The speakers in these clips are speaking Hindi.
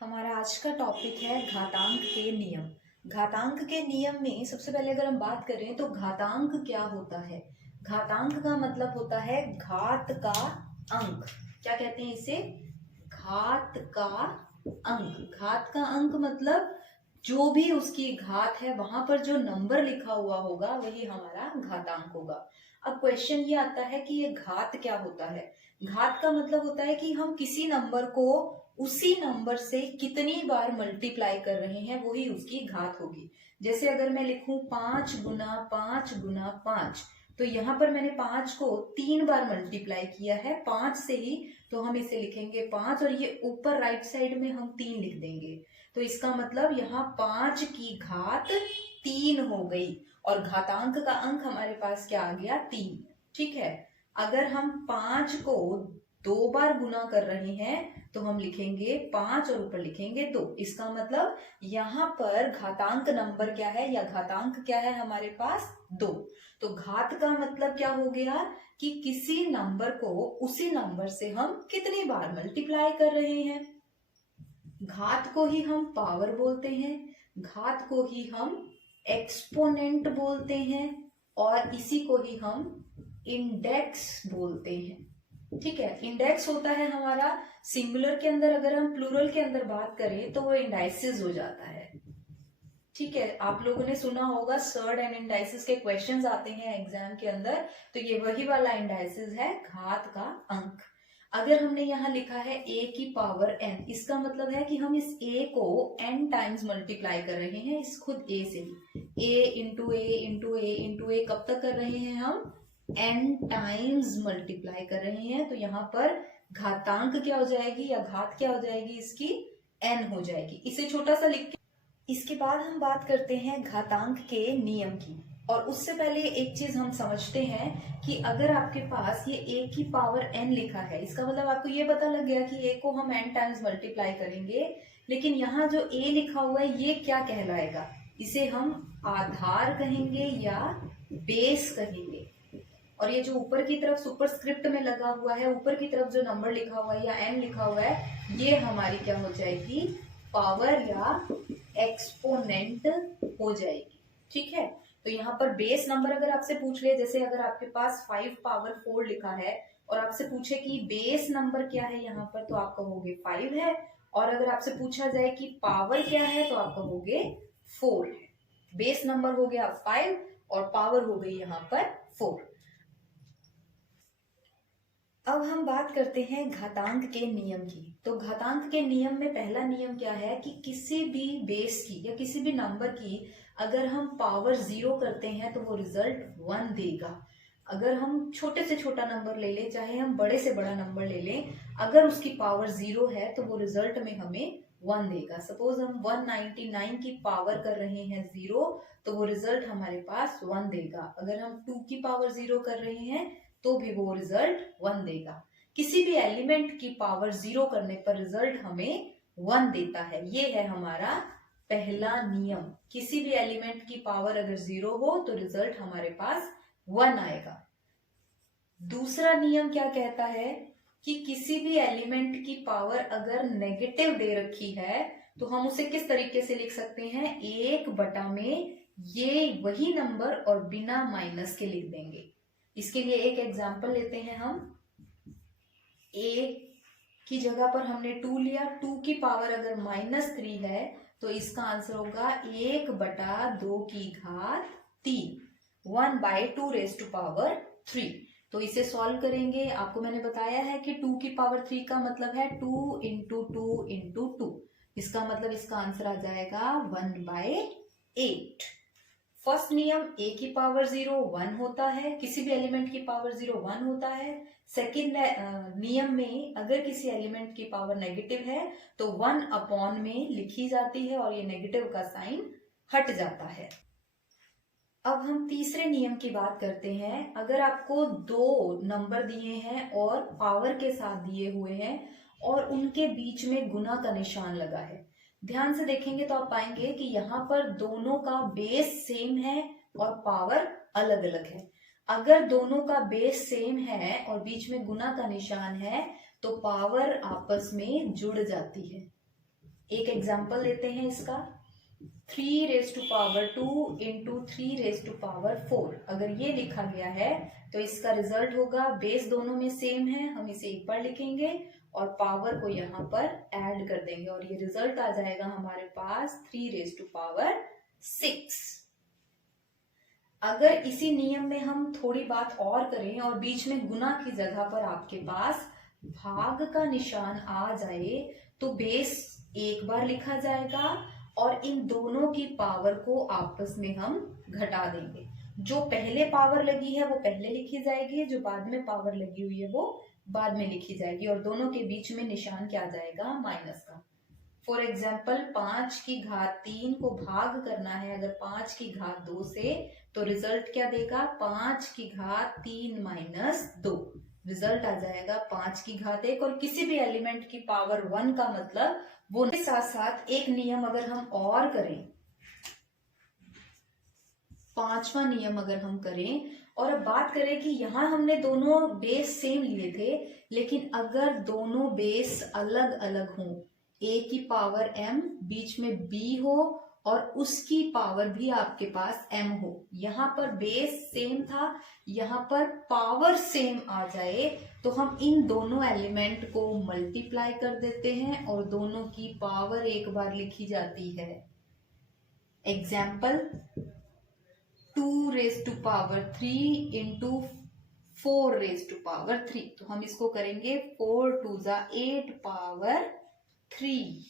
हमारा आज का टॉपिक है घातांक के नियम। घातांक के नियम में सबसे पहले अगर हम बात करें तो घातांक क्या होता है। घातांक का मतलब होता है घात का अंक। क्या कहते हैं इसे? घात का अंक। घात का अंक मतलब जो भी उसकी घात है वहां पर जो नंबर लिखा हुआ होगा वही हमारा घातांक होगा। अब क्वेश्चन ये आता है कि ये घात क्या होता है। घात का मतलब होता है कि हम किसी नंबर को उसी नंबर से कितनी बार मल्टीप्लाई कर रहे हैं वही उसकी घात होगी। जैसे अगर मैं लिखूं 5 गुना 5 गुना 5, तो यहाँ पर मैंने 5 को 3 बार मल्टीप्लाई किया है 5 से ही, तो हम इसे लिखेंगे 5 और ये ऊपर राइट साइड में हम 3 लिख देंगे। तो इसका मतलब यहाँ 5 की घात 3 हो गई और घातांक का अंक हमारे पास क्या आ गया? 3। ठीक है। अगर हम 5 को 2 बार गुना कर रहे हैं तो हम लिखेंगे 5 और ऊपर लिखेंगे 2। इसका मतलब यहाँ पर घातांक नंबर क्या है या घातांक क्या है हमारे पास? 2। तो घात का मतलब क्या हो गया कि किसी नंबर को उसी नंबर से हम कितनी बार मल्टीप्लाई कर रहे हैं। घात को ही हम पावर बोलते हैं, घात को ही हम एक्सपोनेंट बोलते हैं और इसी को ही हम इंडेक्स बोलते हैं। ठीक है। इंडेक्स होता है हमारा सिंगुलर के अंदर, अगर हम प्लूरल के अंदर बात करें तो वो इंडाइसिस हो जाता है। ठीक है। आप लोगों ने सुना होगा सर्ड एंड इंडाइसिस के क्वेश्चंस आते हैं एग्जाम के अंदर, तो ये वही वाला इंडाइसिस है घात का अंक। अगर हमने यहाँ लिखा है a की पावर n, इसका मतलब है कि हम इस a को n टाइम्स मल्टीप्लाई कर रहे हैं इस खुद a से ही। a into a into a into a कब तक कर रहे हैं हम? n टाइम्स मल्टीप्लाई कर रहे हैं। तो यहाँ पर घातांक क्या हो जाएगी या घात क्या हो जाएगी इसकी? n हो जाएगी। इसे छोटा सा लिख के इसके बाद हम बात करते हैं घातांक के नियम की। और उससे पहले एक चीज हम समझते हैं कि अगर आपके पास ये a की पावर n लिखा है, इसका मतलब आपको ये पता लग गया कि a को हम n टाइम्स मल्टीप्लाई करेंगे, लेकिन यहाँ जो a लिखा हुआ है ये क्या कहलाएगा? इसे हम आधार कहेंगे या बेस कहेंगे। और ये जो ऊपर की तरफ सुपरस्क्रिप्ट में लगा हुआ है, ऊपर की तरफ जो नंबर लिखा हुआ है या n लिखा हुआ है, ये हमारी क्या हो जाएगी? पावर या एक्सपोनेंट हो जाएगी। ठीक है। तो यहाँ पर बेस नंबर अगर आपसे पूछ ले, जैसे अगर आपके पास 5 पावर 4 लिखा है और आपसे पूछे कि बेस नंबर क्या है यहाँ पर, तो आप कहोगे 5 है। और अगर आपसे पूछा जाए कि पावर क्या है तो आप कहोगे 4 है। बेस नंबर हो गया 5 और पावर हो गई यहाँ पर 4। अब हम बात करते हैं घातांक के नियम की। तो घातांक के नियम में पहला नियम क्या है कि किसी भी बेस की या किसी भी नंबर की अगर हम पावर 0 करते हैं तो वो रिजल्ट 1 देगा। अगर हम छोटे से छोटा नंबर ले लें, चाहे हम बड़े से बड़ा नंबर ले लें, अगर उसकी पावर 0 है तो वो रिजल्ट में हमें 1 देगा। सपोज हम 199 की पावर कर रहे हैं 0, तो वो रिजल्ट हमारे पास 1 देगा। अगर हम 2 की पावर 0 कर रहे हैं तो भी वो रिजल्ट 1 देगा। किसी भी एलिमेंट की पावर 0 करने पर रिजल्ट हमें 1 देता है। ये है हमारा पहला नियम। किसी भी एलिमेंट की पावर अगर 0 हो तो रिजल्ट हमारे पास 1 आएगा। दूसरा नियम क्या कहता है कि किसी भी एलिमेंट की पावर अगर नेगेटिव दे रखी है तो हम उसे किस तरीके से लिख सकते हैं? 1 में ये वही नंबर और बिना माइनस के लिख देंगे। इसके लिए एक एग्जाम्पल लेते हैं हम। a की जगह पर हमने 2 लिया, 2 की पावर अगर -3 है तो इसका आंसर होगा 1/2 की घात 3, 1/2 रेज़ टू पावर 3। तो इसे सॉल्व करेंगे। आपको मैंने बताया है कि 2 की पावर 3 का मतलब है 2 इंटू 2 इंटू 2। इसका मतलब इसका आंसर आ जाएगा 1/8। फर्स्ट नियम a की पावर 0 1 होता है, किसी भी एलिमेंट की पावर 0 1 होता है। सेकेंड नियम में अगर किसी एलिमेंट की पावर नेगेटिव है तो 1 में लिखी जाती है और ये नेगेटिव का साइन हट जाता है। अब हम तीसरे नियम की बात करते हैं। अगर आपको 2 नंबर दिए हैं और पावर के साथ दिए हुए हैं और उनके बीच में गुना का निशान लगा है, ध्यान से देखेंगे तो आप पाएंगे कि यहाँ पर दोनों का बेस सेम है और पावर अलग अलग है। अगर दोनों का बेस सेम है और बीच में गुना का निशान है तो पावर आपस में जुड़ जाती है। एक एग्जाम्पल लेते हैं इसका। 3⁻² इंटू 3⁻⁴। अगर ये लिखा गया है तो इसका रिजल्ट होगा, बेस दोनों में सेम है, हम इसे एक बार लिखेंगे और पावर को यहाँ पर ऐड कर देंगे और ये रिजल्ट आ जाएगा हमारे पास 3⁻⁶। अगर इसी नियम में हम थोड़ी बात और करें और बीच में गुना की जगह पर आपके पास भाग का निशान आ जाए तो बेस एक बार लिखा जाएगा और इन दोनों की पावर को आपस में हम घटा देंगे। जो पहले पावर लगी है वो पहले लिखी जाएगी, जो बाद में पावर लगी हुई है वो बाद में लिखी जाएगी और दोनों के बीच में निशान क्या आ जाएगा, माइनस का। फॉर एग्जाम्पल 5⁻³ को भाग करना है अगर 5⁻2 से तो रिजल्ट क्या देगा, 5⁻3 - 2। रिजल्ट आ जाएगा 5⁻1 और किसी भी एलिमेंट की पावर 1 का मतलब वो। के साथ साथ एक नियम अगर हम और करें, पांचवा नियम अगर हम करें और अब बात करें कि यहाँ हमने दोनों बेस सेम लिए थे, लेकिन अगर दोनों बेस अलग अलग हों, a की पावर m बीच में b हो और उसकी पावर भी आपके पास m हो, यहाँ पर बेस सेम था, यहाँ पर पावर सेम आ जाए तो हम इन दोनों एलिमेंट को मल्टीप्लाई कर देते हैं और दोनों की पावर एक बार लिखी जाती है। Example 2⁻³ into 4⁻3। तो हम इसको करेंगे 4×2 = 8⁻3।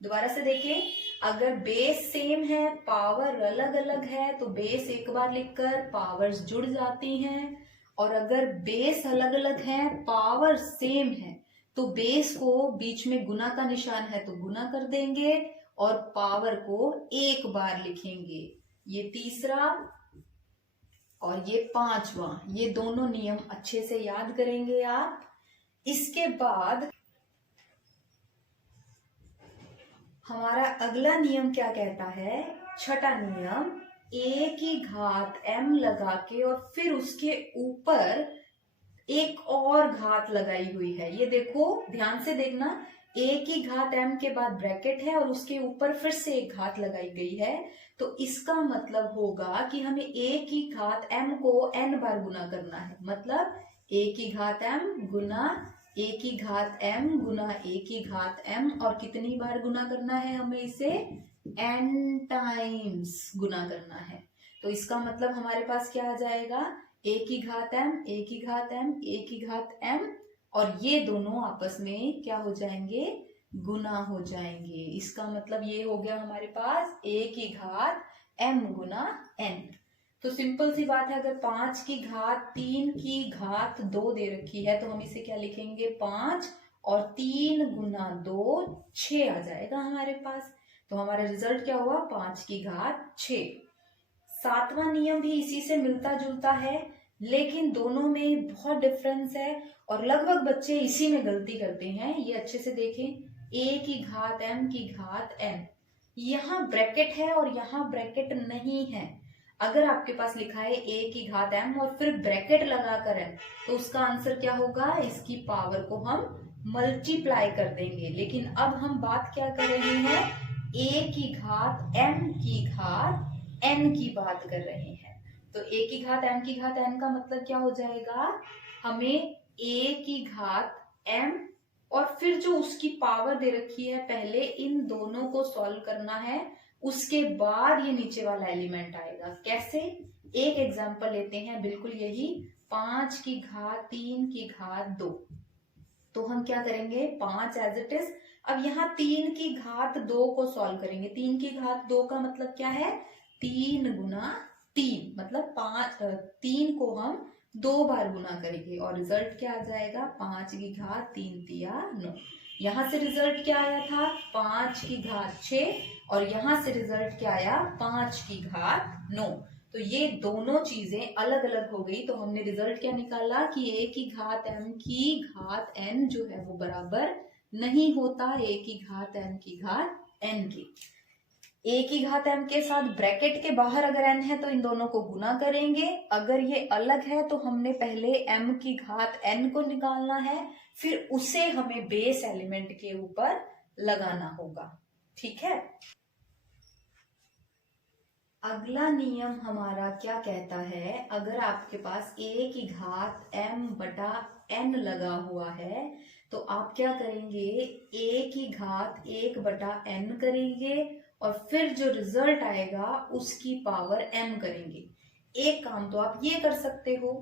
दोबारा से देखें, अगर बेस सेम है पावर अलग अलग है तो बेस एक बार लिखकर पावर्स जुड़ जाती हैं, और अगर बेस अलग अलग है पावर सेम है तो बेस को बीच में गुना का निशान है तो गुना कर देंगे और पावर को एक बार लिखेंगे। ये तीसरा और ये पांचवा, ये दोनों नियम अच्छे से याद करेंगे आप। इसके बाद हमारा अगला नियम क्या कहता है, छठा नियम, a⁻m लगा के और फिर उसके ऊपर एक और घात लगाई हुई है। ये देखो ध्यान से देखना, a⁻m के बाद ब्रैकेट है और उसके ऊपर फिर से एक घात लगाई गई है, तो इसका मतलब होगा कि हमें a⁻m को n बार गुना करना है। मतलब a⁻m गुना a⁻m गुना a⁻m और कितनी बार गुना करना है, हमें इसे n टाइम्स गुना करना है। तो इसका मतलब हमारे पास क्या आ जाएगा, a⁻m a⁻m a⁻m और ये दोनों आपस में क्या हो जाएंगे, गुना हो जाएंगे। इसका मतलब ये हो गया हमारे पास a⁻m गुना n। तो सिंपल सी बात है, अगर 5⁻3 दे रखी है तो हम इसे क्या लिखेंगे, 5 और 3 × 2 6 आ जाएगा हमारे पास। तो हमारा रिजल्ट क्या हुआ, 5�6। सातवां नियम भी इसी से मिलता जुलता है, लेकिन दोनों में बहुत डिफरेंस है और लगभग बच्चे इसी में गलती करते हैं। ये अच्छे से देखें, a⁻m⁻n, यहाँ ब्रैकेट है और यहाँ ब्रैकेट नहीं है। अगर आपके पास लिखा है a⁻m और फिर ब्रैकेट लगाकर है तो उसका आंसर क्या होगा, इसकी पावर को हम मल्टीप्लाई कर देंगे। लेकिन अब हम बात क्या कर रहे हैं, a⁻m⁻n की बात कर रहे हैं। तो a⁻m⁻n का मतलब क्या हो जाएगा, हमें a⁻m और फिर जो उसकी पावर दे रखी है पहले इन दोनों को सॉल्व करना है, उसके बाद ये नीचे वाला एलिमेंट आएगा। कैसे, एक एग्जांपल लेते हैं, बिल्कुल यही 5⁻3 तो हम क्या करेंगे, 5 एज इट इज। अब यहाँ 3⁻2 को सॉल्व करेंगे। 3⁻2 का मतलब क्या है, 3 × 3 मतलब 3 को हम 2 बार गुना करेंगे और रिजल्ट क्या आ जाएगा, 5⁻3 × 9। यहाँ से रिजल्ट क्या आया था, 5⁻6 और यहाँ से रिजल्ट क्या आया, 5⁻9। तो ये दोनों चीजें अलग अलग हो गई। तो हमने रिजल्ट क्या निकाला कि a⁻m⁻n जो है वो बराबर नहीं होता a⁻m⁻n की। a⁻m के साथ ब्रैकेट के बाहर अगर n है तो इन दोनों को गुना करेंगे। अगर ये अलग है तो हमने पहले m⁻n को निकालना है, फिर उसे हमें बेस एलिमेंट के ऊपर लगाना होगा। ठीक है। अगला नियम हमारा क्या कहता है, अगर आपके पास a की घात m बटा n लगा हुआ है तो आप क्या करेंगे, a की घात 1 बटा n करेंगे और फिर जो रिजल्ट आएगा उसकी पावर m करेंगे। एक काम तो आप ये कर सकते हो,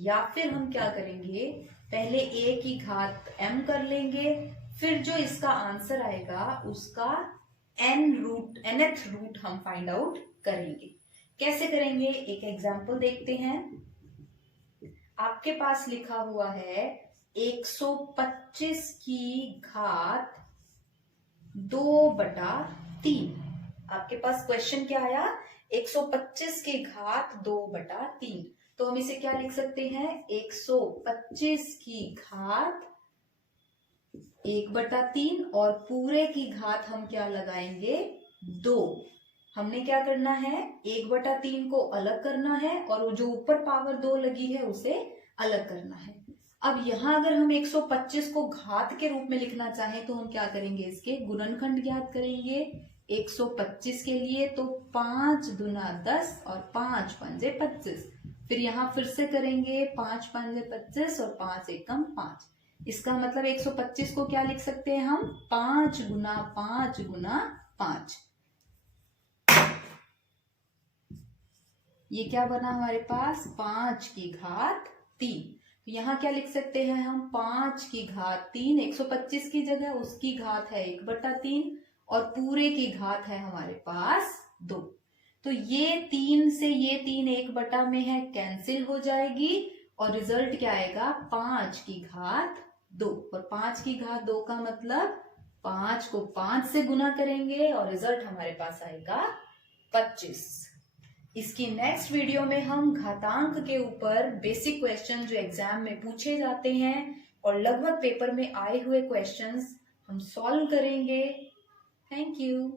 या फिर हम क्या करेंगे, पहले a की घात m कर लेंगे, फिर जो इसका आंसर आएगा उसका nth रूट हम फाइंड आउट करेंगे। कैसे करेंगे, एक एग्जाम्पल देखते हैं। आपके पास लिखा हुआ है 125 की घात 2/3। आपके पास क्वेश्चन क्या आया, 125 की घात 2/3। तो हम इसे क्या लिख सकते हैं, 125 की घात 1/3 और पूरे की घात हम क्या लगाएंगे, 2। हमने क्या करना है, 1/3 को अलग करना है और वो जो ऊपर पावर 2 लगी है उसे अलग करना है। अब यहां अगर हम 125 को घात के रूप में लिखना चाहें तो हम क्या करेंगे, इसके गुणनखंड ज्ञात करेंगे 125 के लिए। तो 5 दूना 10 और 5 पंजे 25। फिर यहाँ फिर से करेंगे 5 पंजे 25 और 5 एकम 5। इसका मतलब 125 को क्या लिख सकते हैं हम, 5 गुना 5 गुना 5। ये क्या बना हमारे पास, 5 की घात 3। तो यहाँ क्या लिख सकते हैं हम, 5 की घात 3, 125 की जगह उसकी घात है 1/3 और पूरे की घात है हमारे पास 2। तो ये 3 से ये 3 1 में है, कैंसिल हो जाएगी और रिजल्ट क्या आएगा, 5 की घात 2। और 5 की घात 2 का मतलब 5 को 5 से गुना करेंगे और रिजल्ट हमारे पास आएगा 25। इसकी नेक्स्ट वीडियो में हम घातांक के ऊपर बेसिक क्वेश्चन जो एग्जाम में पूछे जाते हैं और लगभग पेपर में आए हुए क्वेश्चंस हम सॉल्व करेंगे। Thank you.